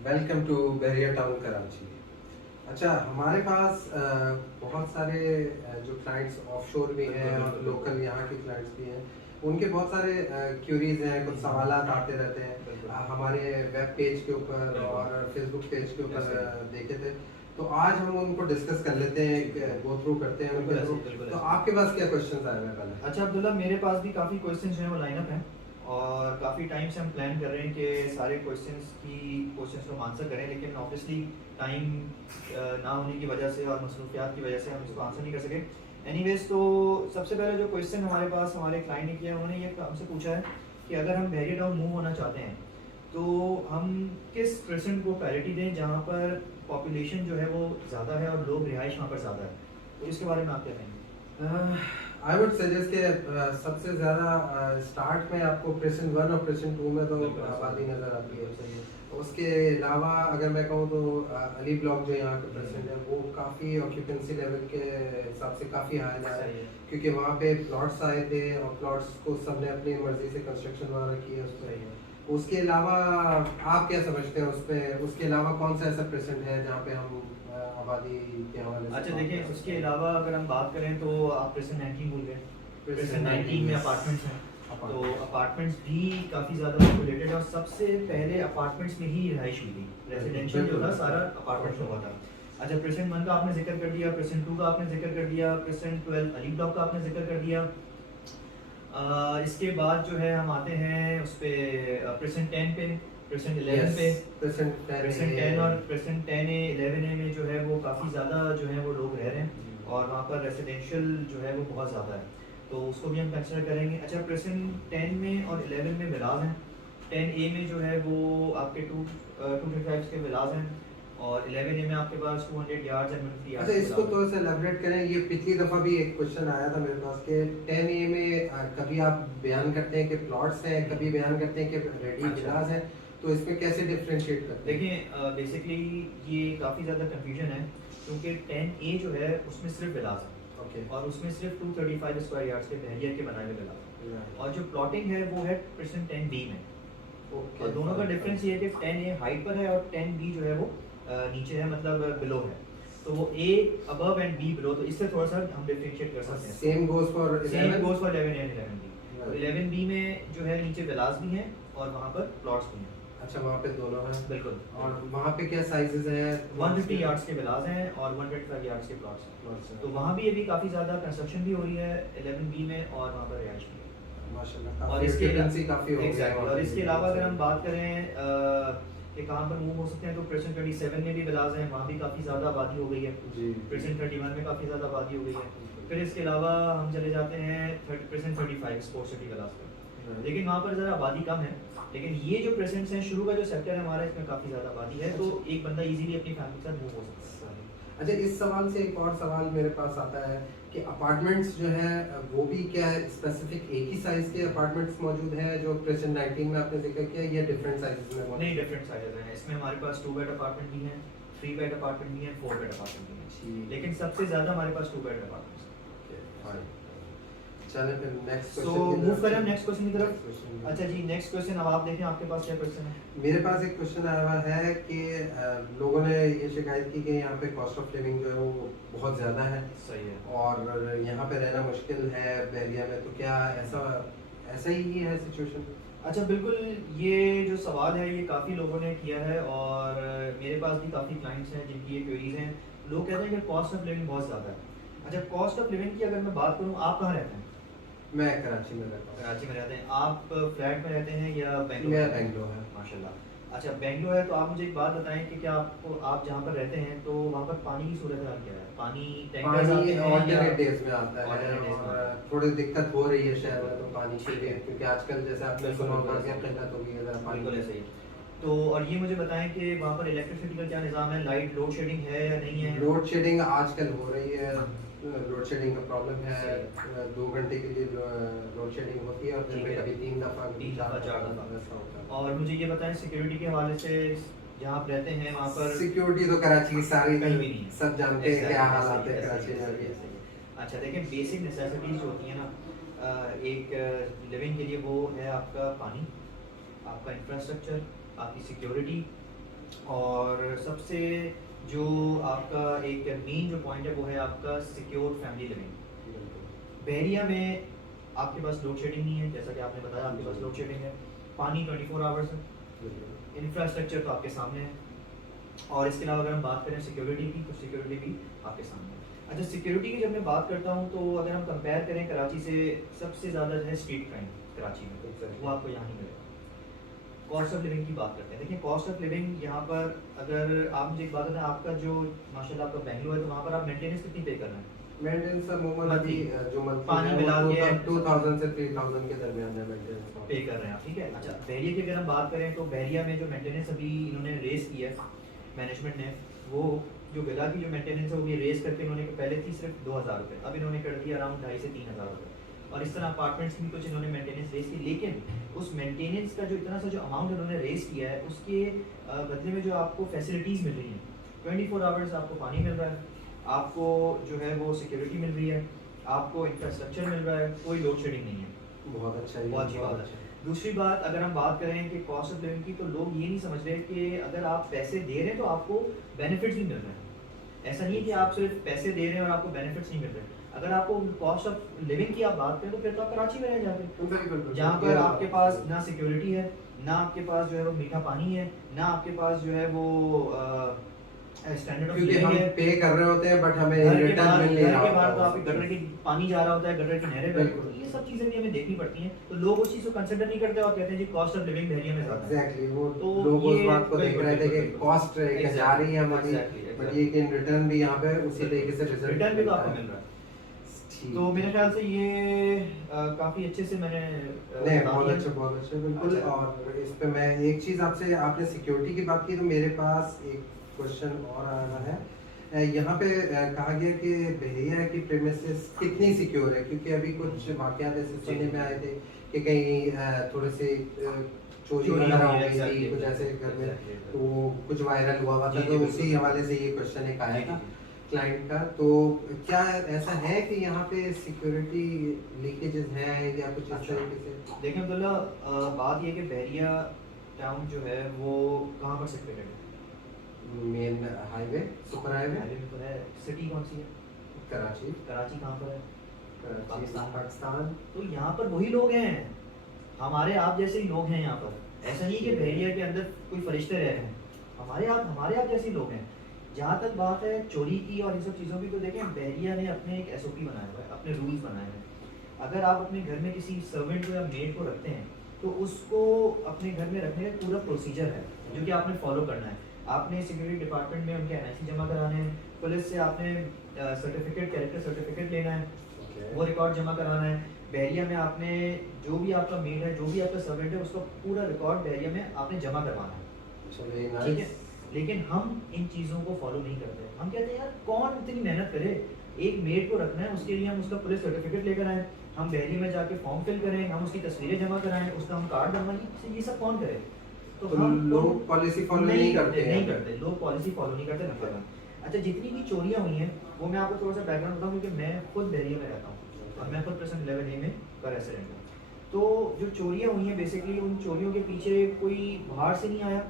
Welcome to barrier town Karachi. अच्छा, हमारे पास बहुत सारे जो क्लाइंट्स ऑफशोर भी हैं और लोकल यहाँ के क्लाइंट्स भी हैं। उनके बहुत सारे क्यूरीज हैं, कुछ सवालात आते रहते हैं। हमारे वेब पेज के ऊपर और फेसबुक पेज के ऊपर देखे थे। तो आज हम उनको डिस्कस कर लेते हैं, गो थ्रू करते हैं उनके थ्रू। तो आपके पास क्या क्वेश्चंस आए हुए हैं पहले? अच्छा अब्दुल्ला, मेरे पास भी काफ़ी क्वेश्चंस जो हैं वो लाइन अप हैं और काफ़ी टाइम से हम प्लान कर रहे हैं कि सारे क्वेश्चंस को हम आंसर करें, लेकिन ऑब्वियसली टाइम ना होने की वजह से और मसरूफियात की वजह से हम इसको आंसर नहीं कर सके। एनीवेज, तो सबसे पहले जो क्वेश्चन हमारे पास हमारे क्लाइंट ने किया, उन्होंने ये हमसे पूछा है कि अगर हम बैरियर टाउन मूव होना चाहते हैं तो हम किस प्रेजेंट को प्रायोरिटी दें जहाँ पर पॉपुलेशन जो है वो ज़्यादा है और लोग रिहाइश वहाँ पर ज़्यादा है। तो इसके बारे में आप क्या कहेंगे? आई वुड सजेस्ट कि सबसे ज़्यादा स्टार्ट में आपको प्रेजेंट 1 और प्रेजेंट 2 में तो आबादी नज़र आती है। उसके अलावा अगर मैं कहूँ तो अली ब्लॉक जो यहाँ का प्रेजेंट है वो काफ़ी ऑक्यूपेंसी लेवल के हिसाब से काफ़ी हाई जा रहा है, क्योंकि वहाँ पे प्लॉट्स आए थे और प्लॉट्स को सबने अपनी मर्जी से कंस्ट्रक्शन वगैरह की है उस पर। उसके अलावा आप क्या समझते हैं उस पर? उसके अलावा कौन सा ऐसा प्रेजेंट है जहाँ पे हम आबादी के हवाले से? अच्छा देखिए, उसके अलावा अगर हम बात करें तो आप प्रेजेंट 19 भूल गए। प्रेजेंट 19 में अपार्टमेंट्स हैं, तो अपार्टमेंट्स भी काफ़ी ज़्यादा पॉपुलेटेड है और सबसे पहले अपार्टमेंट्स में ही रिहाइश हुई थी। रेजिडेंशियल जो था सारा अपार्टमेंट्स में हुआ था। अच्छा, प्रेजेंट 1 का आपने जिक्र कर दिया, प्रेजेंट 2 का आपने जिक्र कर दिया, प्रेजेंट 12 अली ब्लॉक का आपने जिक्र कर दिया। इसके बाद जो है हम आते हैं उस पर प्रेजेंट 10 पे, प्रेजेंट 11 पे। प्रेजेंट 10 और प्रेजेंट 10A 11A में जो है वो काफ़ी ज़्यादा जो है वो लोग रह रहे हैं और वहाँ पर रेजिडेंशियल जो है वो बहुत ज़्यादा है, तो उसको भी हम कंसिडर करेंगे। अच्छा, प्रेजेंट 10 में और 11 में विलाज हैं। 10A में जो है वो आपके 235 के विलाज हैं और 11A में आपके पास 200 यार्ड्स एंड 150 अच्छा, यार्ड्स। इसको थोड़ा सा एलैबोरेट करें। ये पिछली दफ़ा भी एक क्वेश्चन आया था मेरे पास कि 10A में कभी आप बयान करते हैं कि प्लॉट्स हैं, कभी बयान करते हैं कि रेडी विलाज हैं, तो इसमें कैसे डिफरेंशिएट करते हैं? देखिए, बेसिकली ये काफ़ी ज़्यादा कंफ्यूजन है क्योंकि 10A जो है उसमें सिर्फ विलाज है और उसमें सिर्फ 235 स्क्वायर यार्ड्स के बहरिया के बनाए हुए विलाज हैं, और जो प्लॉटिंग है वो है प्रेजेंट 10B में। और दोनों का डिफरेंस ये है कि 10A हाइट पर है और 10B जो है वो नीचे है, मतलब बिलो है। तो वो A above and B below, तो इससे थोड़ा सा हम डिफरेंशिएट कर सकते हैं। Same goes for 11 and 11B। तो 11B में जो है नीचे विलास भी हैं और वहाँ पर प्लॉट्स भी हैं। अच्छा, वहाँ पे दोनों हैं। बिल्कुल। और वहाँ पे क्या साइजेस हैं? 150 यार्ड्स के विलास हैं और 125 यार्ड्स के प्लॉट्स हैं। तो वहाँ भी अभी काफ़ी ज़्यादा कंस्ट्रक्शन भी हो रही है 11B में और वहाँ पर रिहाइश भी है माशाल्लाह। और इसके काफ़ी हो गया है। और इसके अलावा अगर हम बात करें कि कहाँ पर मूव हो सकते हैं, तो प्रेजेंट 27 में भी विलास हैं, वहाँ भी काफ़ी ज़्यादा आबादी हो गई है। प्रेजेंट 31 में काफ़ी ज़्यादा आबादी हो गई है। फिर इसके अलावा हम चले जाते हैं प्रेजेंट 35 स्पोर्ट्स सिटी विलास पर, लेकिन वहाँ पर ज़रा आबादी कम है। लेकिन ये जो प्रेजेंट्स हैं, शुरू का जो सेक्टर है हमारा, इसमें काफ़ी ज़्यादा आबादी है, तो एक बंदा इजीली अपनी फैमिली के साथ मूव हो सकता है। अच्छा, इस सवाल से एक और सवाल मेरे पास आता है कि अपार्टमेंट्स जो है वो भी क्या स्पेसिफिक एक ही साइज के अपार्टमेंट्स मौजूद हैं जो प्रेजेंट 19 में आपने जिक्र किया, या डिफरेंट साइजेस में मौजूद? नहीं, डिफरेंट साइजेस हैं। इसमें हमारे पास 2 बेड अपार्टमेंट भी हैं, 3 बेड अपार्टमेंट भी हैं, 4 बेड अपार्टमेंट भी हैं, लेकिन सबसे ज़्यादा हमारे पास 2 बेड अपार्टमेंट्स हैं। चलें फिर नेक्स्ट सो मूव करें नेक्स्ट क्वेश्चन की तरफ। अच्छा जी, नेक्स्ट क्वेश्चन अब आप देखें, आपके पास क्या क्वेश्चन है? मेरे पास एक क्वेश्चन आया हुआ है कि लोगों ने ये शिकायत की कि यहाँ पे कॉस्ट ऑफ लिविंग जो है वो बहुत ज़्यादा है। सही है। और यहाँ पे रहना मुश्किल है एरिया में, तो क्या ऐसा ही है सिचुएशन? अच्छा बिल्कुल, ये जो सवाल है ये काफ़ी लोगों ने किया है और मेरे पास भी काफ़ी क्लाइंट्स हैं जिनकी ये क्वेरीज हैं। लोग कहते हैं कि कॉस्ट ऑफ लिविंग बहुत ज़्यादा है। अच्छा, कॉस्ट ऑफ लिविंग की अगर मैं बात करूँ, आप कहाँ रहते हैं? मैं कराची में रहता हूँ। कराची में रहते हैं। आप फ्लैट में रहते हैं या बेंगलोर? मैं बेंगलोर है। माशाल्लाह। अच्छा, बेंगलोर है तो आप मुझे एक बात बताएं कि क्या आप जहाँ पर रहते हैं तो वहाँ पर पानी की सूरत हाल क्या है? पानी टैंकर्स आते हैं ऑल्टरनेट डेज में आता है alternate days में? और थोड़ी दिक्कत हो रही है शहर में तो पानी के लिए, क्योंकि आजकल जैसे आपने सुना होगा कि किल्लत हो गई है ज़रा पानी। बिल्कुल ऐसे ही। तो और ये मुझे बताएं कि वहाँ पर इलेक्ट्रिसिटी का क्या निज़ाम है? लाइट लोड शेडिंग है या नहीं है? लोड शेडिंग आजकल हो रही है। लोड शेडिंग का प्रॉब्लम है। 2 घंटे के लिए लोड शेडिंग होती है और दिन में कभी 3 दफ़ा, कभी 4 दफ़ा ऐसा होता है। और मुझे ये बताएं, सिक्योरिटी के हवाले से जहाँ आप रहते हैं वहाँ पर सिक्योरिटी तो कराची की सारी कहीं भी नहीं है, सब जानते हैं क्या हालात है कराची में अभी। अच्छा देखिए, बेसिक नेसेसिटीज़ जो होती हैं ना एक लिविंग के लिए, वो है आपका पानी, आपका इंफ्रास्ट्रक्चर, आपकी सिक्योरिटी और सबसे जो आपका एक मेन जो पॉइंट है वो है आपका सिक्योर फैमिली लिविंग। बहरिया में आपके पास लोड शेडिंग नहीं है, जैसा कि आपने बताया आपके पास लोड शेडिंग है, पानी 24 आवर्स है, इंफ्रास्ट्रक्चर तो आपके सामने है, और इसके अलावा अगर हम बात करें सिक्योरिटी की तो सिक्योरिटी भी आपके सामने है। अच्छा, सिक्योरिटी की जब मैं बात करता हूँ तो अगर हम कंपेयर करें कराची से, सबसे ज़्यादा जो है स्ट्रीट क्राइम कराची में, वो आपको यहाँ नहीं मिलेगा। कॉस्ट ऑफ लिविंग की बात करते हैं, देखिए कॉस्ट ऑफ लिविंग यहाँ पर, अगर आप मुझे एक बात बताएं, आपका जो माशाल्लाह आपका बेंगलोर है तो वहाँ पर आप मेंटेनेंस कितनी पे कर रहे हैं? मेंटेनेंस अमूमन अभी जो मंथली पानी मिला के 2000 से 3000 के दरमियान है मेंटेनेंस पे कर रहे हैं आप, ठीक है। अच्छा, बहरिया की अगर हम बात करें तो बहरिया में जो मेंटेनेंस अभी इन्होंने रेस किया है मैनेजमेंट ने, वो जो गला की जो मेंटेनेंस है वो ये रेस करके इन्होंने पहले थी सिर्फ 2000 रुपये, अब इन्होंने कर दिया अराउंड 2500 से 3000 रुपये, और इस तरह अपार्टमेंट्स की कुछ इन्होंने मेंटेनेंस रेस की। लेकिन उस मेंटेनेंस का जो इतना सा जो अमाउंट इन्होंने रेस किया है उसके बदले में जो आपको फैसिलिटीज़ मिल रही हैं, 24 आवर्स आपको पानी मिल रहा है, आपको जो है वो सिक्योरिटी मिल रही है, आपको इंफ्रास्ट्रक्चर मिल रहा है, कोई लोड शेडिंग नहीं है। बहुत अच्छा है, बहुत अच्छी बात है। दूसरी बात अगर हम बात करें कि कॉस्ट ऑफ लिविंग की, तो लोग ये नहीं समझ रहे कि अगर आप पैसे दे रहे हैं तो आपको बेनिफिट्स भी मिल रहे हैं। ऐसा नहीं है कि आप सिर्फ पैसे दे रहे हैं और आपको बेनिफिट्स नहीं मिल रहे। अगर आपको कॉस्ट ऑफ लिविंग की आप बात करें तो फिर तो आप कराची में रह जाते, जहाँ पर आपके पास ना सिक्योरिटी है, ना आपके पास जो है वो मीठा पानी है, ना आपके पास जो है वो स्टैंडर्ड ऑफ क्योंकि लिविंग हम है। पे कर रहे होते हैं बट हमें घर के रिटर्न मिल नहीं रहा बाहर तो होता आपके गटर की पानी जा रहा होता है, गटर की नहरें बह रही होती हैं, ये सब चीजें भी हमें देखनी पड़ती हैं। तो लोग उस चीज को कंसिडर नहीं करते और कहते हैं जी कॉस्ट ऑफ लिविंग बहरिया में ज्यादा है। एग्जैक्टली, वो तो लोग उस ये बात को देख रहे थे कि बिल्कुल, कॉस्ट जा रही है हमारी, Exactly, बट ये कि रिटर्न भी यहाँ पे उसी तरीके से रिटर्न भी तो आपको मिल रहा है। तो मेरे ख्याल से ये काफी अच्छे से मैंने नहीं, बहुत अच्छा बिल्कुल। अच्छा। और इस पे मैं एक चीज आपसे, आपने सिक्योरिटी की बात की तो मेरे पास एक क्वेश्चन और आ रहा है। यहाँ पे कहा गया कि बहरिया की प्रेमिसेस कितनी सिक्योर है, क्योंकि अभी कुछ वाकयात ऐसे सुनने में आए थे कि कहीं थोड़े से चोरी वगैरह हो गई थी कुछ ऐसे घर में, तो कुछ वायरल हुआ था, तो उसी हवाले से ये क्वेश्चन एक आया था क्लाइंट का। तो क्या ऐसा है कि यहाँ पे सिक्योरिटी लीकेजेस हैं या कुछ इस तरीके से? देखिए अब्दुल्ला, बात ये कि बहरिया टाउन जो है वो कहाँ पर सिचुएटेड है? Main highway, super highway highway में तो है। सिटी कौन सी है? कराची। कराची कहाँ पर है? पाकिस्तान। तो यहाँ पर वही लोग हैं, हमारे आप जैसे ही लोग हैं यहाँ पर। ऐसा नहीं कि बहरिया के अंदर कोई फरिश्ते रह रहे हैं, हमारे आप जैसे ही लोग हैं। जहाँ तक बात है चोरी की और इन सब चीज़ों की, तो देखें बहरिया ने अपने एक SOP बनाया हुआ है, अपने रूल्स बनाए हैं। अगर आप अपने घर में किसी सर्वेंट को या मेड को रखते हैं तो उसको अपने घर में रखने का पूरा प्रोसीजर है जो कि आपने फॉलो करना है। आपने सिक्योरिटी डिपार्टमेंट में उनके NIC जमा कराने हैं, पुलिस से आपने सर्टिफिकेट, कैरेक्टर सर्टिफिकेट लेना है, वो रिकॉर्ड जमा कराना है। बहरिया में आपने जो भी आपका मेड है, जो भी आपका सर्वेंट है, उसका पूरा रिकॉर्ड बहरिया में आपने जमा करवाना है, ठीक है। लेकिन हम इन चीज़ों को फॉलो नहीं करते। हम कहते हैं यार कौन इतनी मेहनत करे, एक मेड को रखना है उसके लिए हम उसका पुलिस सर्टिफिकेट लेकर आए, हम बहरिया में जाके फॉर्म फिल करें, हम उसकी तस्वीरें जमा कराएं, उसका हम कार्ड बनवाएं, ये सब कौन करे? तो हम लोग पॉलिसी फॉलो नहीं करते, लोग पॉलिसी फॉलो नहीं करते नंबर 1। अच्छा, जितनी भी चोरियां हुई हैं वो मैं आपको थोड़ा सा बैकग्राउंड बताऊं, क्योंकि मैं खुद बहरिया में रहता हूँ और मैं खुद प्रेजेंट 11A में का रेसिडेंट हूँ। तो जो चोरियां हुई हैं बेसिकली उन चोरियों के पीछे कोई बाहर से नहीं आया,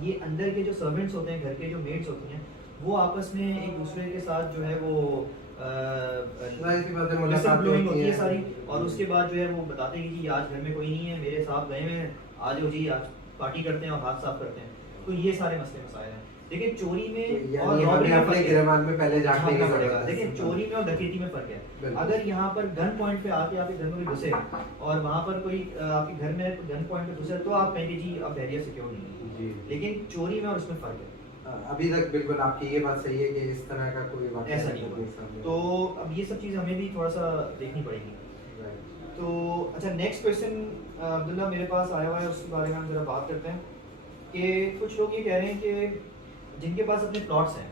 ये अंदर के जो सर्वेंट्स होते हैं, घर के जो मेड्स होती हैं, वो आपस में एक दूसरे के साथ जो है वो ब्लोइंग होती है सारी, और उसके बाद जो है वो बताते हैं कि जी आज घर में कोई नहीं है, मेरे साहब गए हुए हैं, आज हो जी आज पार्टी करते हैं और हाथ साफ करते हैं। तो ये सारे मसले मसाइल हैं। देखिए चोरी में और रॉबरी में अपने गिरबान में पहले झांकने की जरूरत है। देखिए चोरी में और डकैती में फर्क है। अगर यहाँ पर गन पॉइंट पे आके आपके घर में घुसे और वहाँ पर कोई आपके घर में गन पॉइंट पे घुसे तो आप कहेंगे जी अब बहरिया सिक्योर नहीं है, लेकिन चोरी में और उसमें फर्क है। अभी तक बिल्कुल आपकी ये बात सही है कि इस तरह का कोई वाक़या ऐसा नहीं हुआ। तो अब ये सब चीज़ हमें भी थोड़ा सा देखनी पड़ेगी। तो अच्छा, नेक्स्ट क्वेश्चन अब्दुल्ला मेरे पास आया हुआ है, उसके बारे में हम जरा बात करते हैं कि कुछ लोग ये कह रहे हैं कि जिनके पास अपने प्लॉट्स हैं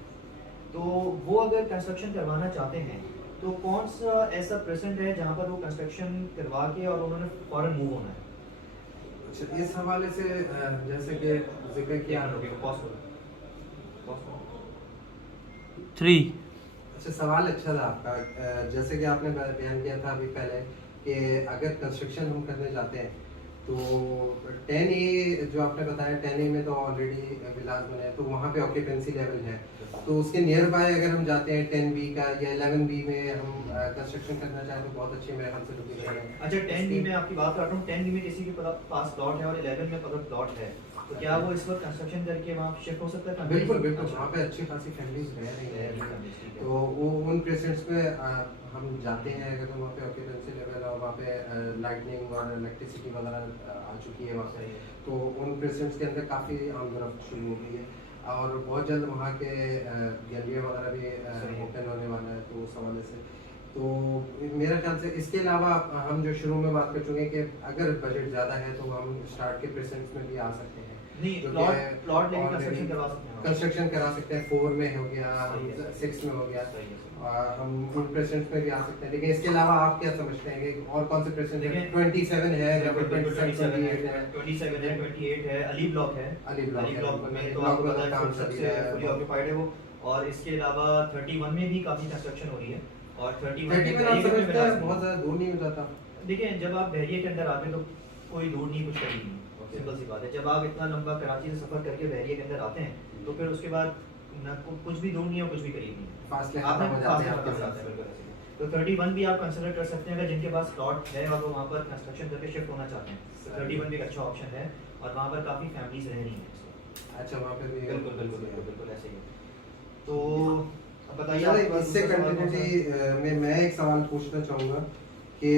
तो वो अगर कंस्ट्रक्शन करवाना चाहते हैं तो कौन सा ऐसा प्रेजेंट है जहाँ पर वो कंस्ट्रक्शन करवा के और उन्होंने फौरन मूव होना है? अच्छा, इस हवाले से जैसे कि जिक्र किया 3। अच्छा, सवाल अच्छा था आपका। जैसे कि आपने बयान किया था अभी पहले कि अगर कंस्ट्रक्शन हम करने जाते हैं तो 10A जो आपने बताया 10A में तो ऑलरेडी विलास बने हैं, तो वहाँ पे ऑक्यूपेंसी लेवल है। तो उसके नियर बाय अगर हम जाते हैं 10B का या 11B में हम कंस्ट्रक्शन करना चाहें तो बहुत अच्छी मेरे ख्याल से लोकेशन है। अच्छा 10B में आपकी बात कर रहा हूँ, 10B में किसी के पास प्लॉट है और 11 में अगर प्लॉट है तो क्या वो इस वक्त कंस्ट्रक्शन करके वहाँ शिफ्ट हो सकता है? बिल्कुल बिल्कुल, वहाँ पे अच्छी खासी फैमिलीज रह रही हैं। तो वो उन प्रेसेंट्स में हम जाते हैं अगर तो वहाँ पे ऑक्यूपेंसी लेवल और वहाँ पे लाइटनिंग और इलेक्ट्रिसिटी वगैरह आ चुकी है वहाँ पे, तो उन प्रेसेंट्स के अंदर काफ़ी आमदरफ्त शुरू हो गई है और बहुत जल्द वहाँ के गैलरिया वगैरह भी ओपन होने वाला है। तो उस हवाले से तो मेरा ख्याल से इसके अलावा हम जो शुरू में बात कर चुके हैं कि अगर बजट ज़्यादा है तो हम स्टार्ट के प्रेसेंट्स में भी आ सकते हैं। नहीं, प्लॉट लेके कंस्ट्रक्शन करवा सकते हैं, कंस्ट्रक्शन करा सकते हैं, 4 में हो गया, 6 में हो गया, हम उन प्रेसेंट्स में भी आ सकते हैं। लेकिन इसके अलावा आप क्या समझते हैं कि और कौन से प्रेसेंट है? 27 है या फिर 27 है, 27 है, 28 है, अली ब्लॉक है। अली ब्लॉक में तो आपको पता है सबसे फुली ऑक्यूपाइड है वो। और इसके अलावा 31 में भी काफी कंस्ट्रक्शन हो रही है और 31 में आप समझते हैं बहुत ज़्यादा दूर नहीं हो जाता। देखिए जब आप बहरिया के अंदर आते हैं तो कोई दूर नहीं, कुछ करीब नहीं, सिंपल सी बात है। जब आप इतना लंबा कराची से सफर करके बहरिया के अंदर आते हैं तो फिर उसके बाद ना कुछ भी दूर नहीं है और कुछ भी करीब नहीं है, फासले आपने खत्म हो जाते हैं फासले आपके खत्म हो साथ। जाते हैं, बिल्कुल ऐसे ही। तो 31 भी आप कंसिडर कर सकते हैं अगर जिनके पास प्लॉट है और वो वहाँ पर कंस्ट्रक्शन करके शिफ्ट होना चाहते हैं, तो 31 भी एक अच्छा ऑप्शन है और वहाँ पर काफ़ी फैमिलीज रह रही हैं इस वक्त। अच्छा, वहाँ पे भी बिल्कुल बिल्कुल बिल्कुल बिल्कुल ऐसे ही है। तो अब बताइए चलो, आपके पास इससे दूसरा सवाल कौन सा है? कंटिन्यूटी में मैं एक सवाल पूछना चाहूँगा कि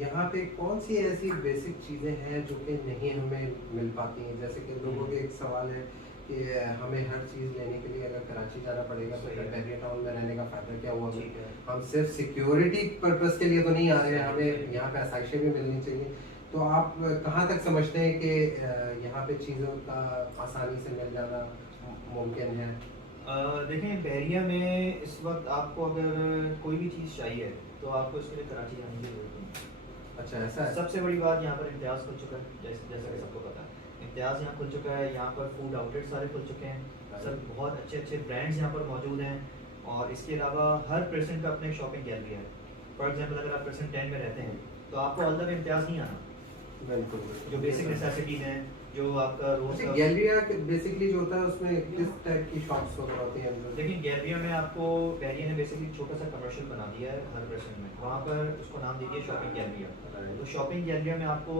यहाँ पे कौन सी ऐसी बेसिक चीज़ें हैं जो कि नहीं हमें मिल पाती हैं? जैसे कि लोगों के एक सवाल है कि हमें हर चीज़ लेने के लिए अगर कराची जाना पड़ेगा तो फिर बहरिया टाउन में रहने का फ़ायदा क्या हुआ? ठीक है। हम सिर्फ सिक्योरिटी पर्पस के लिए तो नहीं आ रहे हैं, हमें यहाँ पे आसाइशें भी मिलनी चाहिए। तो आप कहाँ तक समझते हैं कि यहाँ पे चीज़ों का आसानी से मिल जाना मुमकिन है? देखें बहरिया में इस वक्त आपको अगर कोई भी चीज़ चाहिए तो आपको इसके लिए कराची जाने की जरूरत नहीं है। अच्छा, ऐसा है? सबसे बड़ी बात यहाँ पर इम्तियाज़ खुल चुका है, जैसा कि सबको पता है इम्तियाज़ यहाँ खुल चुका है, यहाँ पर फूड आउटलेट सारे खुल चुके हैं, सब बहुत अच्छे अच्छे ब्रांड्स यहाँ पर मौजूद हैं। और इसके अलावा हर पर्सन का अपने शॉपिंग गैलरी है। फॉर एग्जांपल अगर आप पर्सन 10 में रहते हैं तो आपको अलग इम्तियाज़ नहीं आना, बिल्कुल जो बेसिक नेसेसिटीज़ हैं, जो आपका रोज का गैलरिया बेसिकली जो होता है उसमें किस टाइप की शॉप्स वगैरह होती हैं? देखिए गैलरिया में आपको बहरिया ने बेसिकली छोटा सा कमर्शियल बना दिया है हर पर्सन में, वहाँ पर उसको नाम दीजिए शॉपिंग गैलरिया। तो शॉपिंग गैलरिया में आपको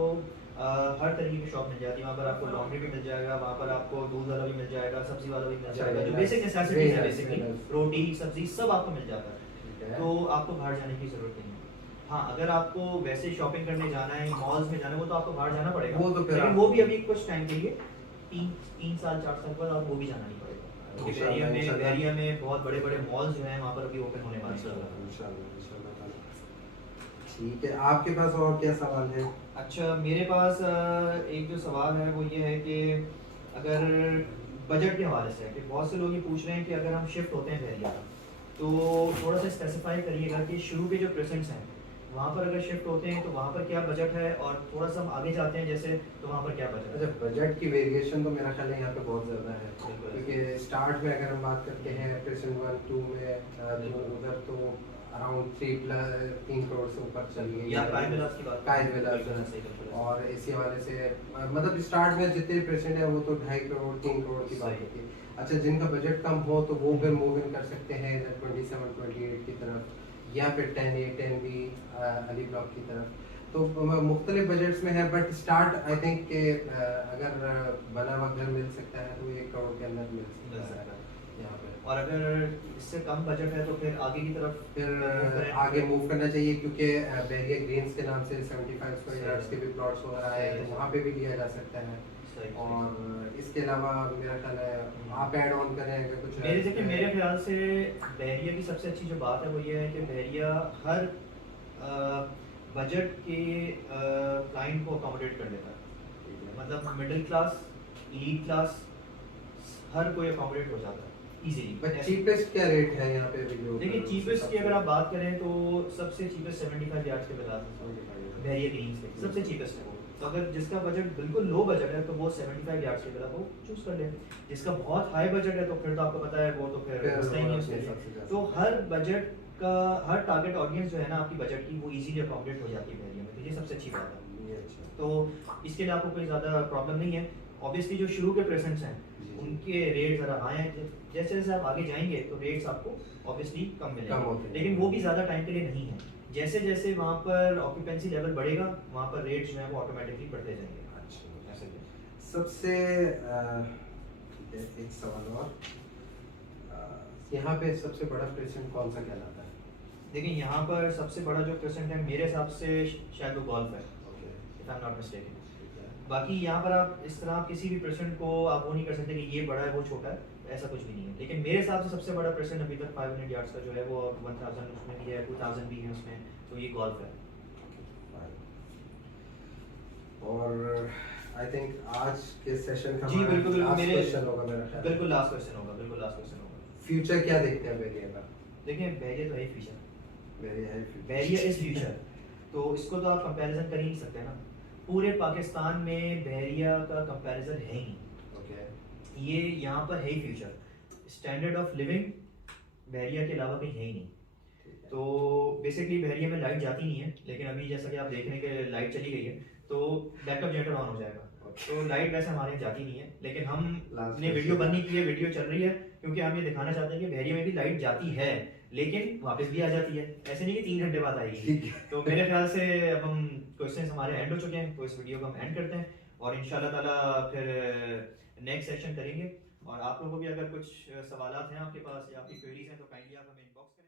हर तरीके की शॉप मिल जाती है, वहाँ पर आपको लॉन्ड्री भी मिल जाएगा, वहाँ पर आपको दूध वाला भी मिल जाएगा, सब्जी वाला भी मिल जाएगा, जो बेसिक नेसेसिटीज है बेसिकली रोटी सब्जी सब आपको मिल जाता है। तो आपको बाहर जाने की जरूरत नहीं है। हाँ अगर आपको वैसे शॉपिंग करने जाना है, मॉल्स में जाना है, वो तो आपको बाहर जाना पड़ेगा, वो तो फिर लेकिन वो भी अभी कुछ टाइम के लिए 3 साल 4 साल बाद और वो भी जाना नहीं पड़ेगा, क्योंकि बहरिया में बहुत बड़े बड़े मॉल्स जो हैं वहाँ पर अभी ओपन होने वाले हैं। ठीक है, आपके पास और क्या सवाल है? अच्छा मेरे पास एक जो सवाल है वो ये है कि अगर बजट के हवाले से है कि बहुत से लोग ये पूछ रहे हैं कि अगर हम शिफ्ट होते हैं बहरिया तो थोड़ा सा स्पेसिफाई करिएगा कि शुरू के जो प्रेजेंट्स हैं वहाँ पर अगर शिफ्ट होते हैं तो वहाँ पर क्या बजट है और थोड़ा सा हम आगे जाते हैं जैसे तो वहाँ पर क्या बजट है? अच्छा, बजट की वेरिएशन तो मेरा ख्याल है यहाँ पे बहुत ज़्यादा है, क्योंकि स्टार्ट में अगर हम बात करते हैं प्रेजेंट 1 2 में तो उधर तो अराउंड 3 करोड़ से ऊपर चली गई या कायद विलास की बात कायद विलास, और इसी हवाले से मतलब स्टार्ट में जितने पेशेंट है वो तो 2.5 करोड़ 3 करोड़ की बात होती है। अच्छा, जिनका बजट कम हो तो वो फिर मूव इन कर सकते हैं 27 28 की तरफ या फिर 10A 10B अली ब्लॉक की तरफ। तो मुख्तलिफ बजट्स में है, बट स्टार्ट आई थिंक के अगर बना हुआ घर मिल सकता है तो 1 करोड़ के अंदर मिल सकता है यहाँ पे। और अगर इससे कम बजट है तो फिर आगे की तरफ फिर आगे मूव करना चाहिए, क्योंकि बहरिया ग्रीन्स के नाम से 75 स्क्वायर यार्ड्स के भी प्लॉट्स वगैरह आए हैं, तो वहाँ पे भी लिया जा सकता है। और इसके अलावा मेरा ख्याल है आप ऐड ऑन करें अगर कुछ मेरे ख्याल से बहरिया की सबसे अच्छी जो बात है वो ये है कि बहरिया हर बजट के क्लाइंट को अकोमोडेट कर लेता है, मतलब मिडिल क्लास एलीट क्लास हर कोई अकोमोडेट हो जाता है इजीली। बट चीपेस्ट क्या रेट है यहाँ पे वीडियो? देखिए चीपेस्ट की अगर आप बात करें तो सबसे चीपेस्ट 75 यार्ड्स के बिलास बहरिया ग्रीन्स के सबसे चीपेस्ट है वो। तो अगर जिसका बजट बिल्कुल लो बजट है तो वो 75 यार्ड्स के बिला वो चूज कर ले। जिसका बहुत हाई बजट है तो फिर तो आपको पता है वो तो फिर रास्ता ही नहीं उसके लिए। तो हर बजट का हर टारगेट ऑडियंस जो है ना आपकी बजट की वो इजीली अकोमोडेट हो जाती है बहरिया में, तो ये सबसे अच्छी बात है। ये अच्छा। तो इसके लिए आपको कोई ज़्यादा प्रॉब्लम नहीं है। ऑब्वियसली जो शुरू के प्रेजेंट्स हैं जी। उनके रेट ज़रा हाई हैं, जैसे जैसे आप आगे जाएंगे तो रेट्स आपको ऑब्वियसली कम कम मिलेंगे, होते हैं। लेकिन वो भी ज़्यादा टाइम के लिए नहीं है। जैसे जैसे वहाँ पर ऑक्यूपेंसी लेवल बढ़ेगा वहाँ पर रेट्स जो है वो ऑटोमेटिकली बढ़ते जाएंगे। अच्छा। ऐसे ही। सबसे ठीक है, एक सवाल और, यहाँ पे सबसे बड़ा प्रेजेंट कौन सा कहलाता है? देखिए यहाँ पर सबसे बड़ा जो प्रेजेंट है मेरे हिसाब से शायद वो गोल्फ है, okay, if I am not mistaken. ठीक है। बाकी यहाँ पर आप इस तरह किसी भी प्रेजेंट को आप वो नहीं कर सकते कि ये बड़ा है वो छोटा है, ऐसा कुछ भी नहीं है। लेकिन मेरे हिसाब से सबसे बड़ा प्रेजेंट अभी तक 500 यार्ड्स का जो है वो 1000 उसमें भी है, 2000 भी है उसमें, तो ये गोल्फ है। और आई थिंक आज के सेशन का जी बिल्कुल बिल्कुल, मेरे क्वेश्चन होगा मेरा ख्याल। बिल्कुल लास्ट क्वेश्चन होगा, बिल्कुल लास्ट क्वेश्चन होगा। फ्यूचर क्या देखते हैं बेरिया का? देखिए बैरियर तो है फ्यूचर, बेरिया है future। बैरियर इज फ्यूचर, तो इसको तो आप कंपैरिजन कर ही नहीं सकते ना। पूरे पाकिस्तान में बैरिया का कंपैरिजन है ही नहीं। ओके, ये यहाँ पर है ही फ्यूचर, स्टैंडर्ड ऑफ लिविंग बैरिया के अलावा कहीं है ही नहीं। ठीक है। तो बेसिकली बहरिया में लाइट जाती नहीं है, लेकिन अभी जैसा कि आप देख रहे हैं कि लाइट चली गई है तो बैकअप जनरेटर ऑन हो जाएगा। तो लाइट वैसे हमारे यहाँ जाती नहीं है, लेकिन हम Last ने वीडियो बंद नहीं की है, वीडियो चल रही है क्योंकि हम ये दिखाना चाहते हैं कि बहरिया में भी लाइट जाती है लेकिन वापस भी आ जाती है, ऐसे नहीं कि 3 घंटे बाद आएगी। ठीक है। तो मेरे ख्याल से अब हम क्वेश्चंस हमारे एंड हो चुके हैं, तो इस वीडियो को हम एंड करते हैं और इंशाल्लाह ताला फिर नेक्स्ट सेशन करेंगे। और आप लोगों को भी अगर कुछ सवालात हैं आपके पास या आपकी क्वेरीज हैं तो काइंडली आप हमें इनबॉक्स करें।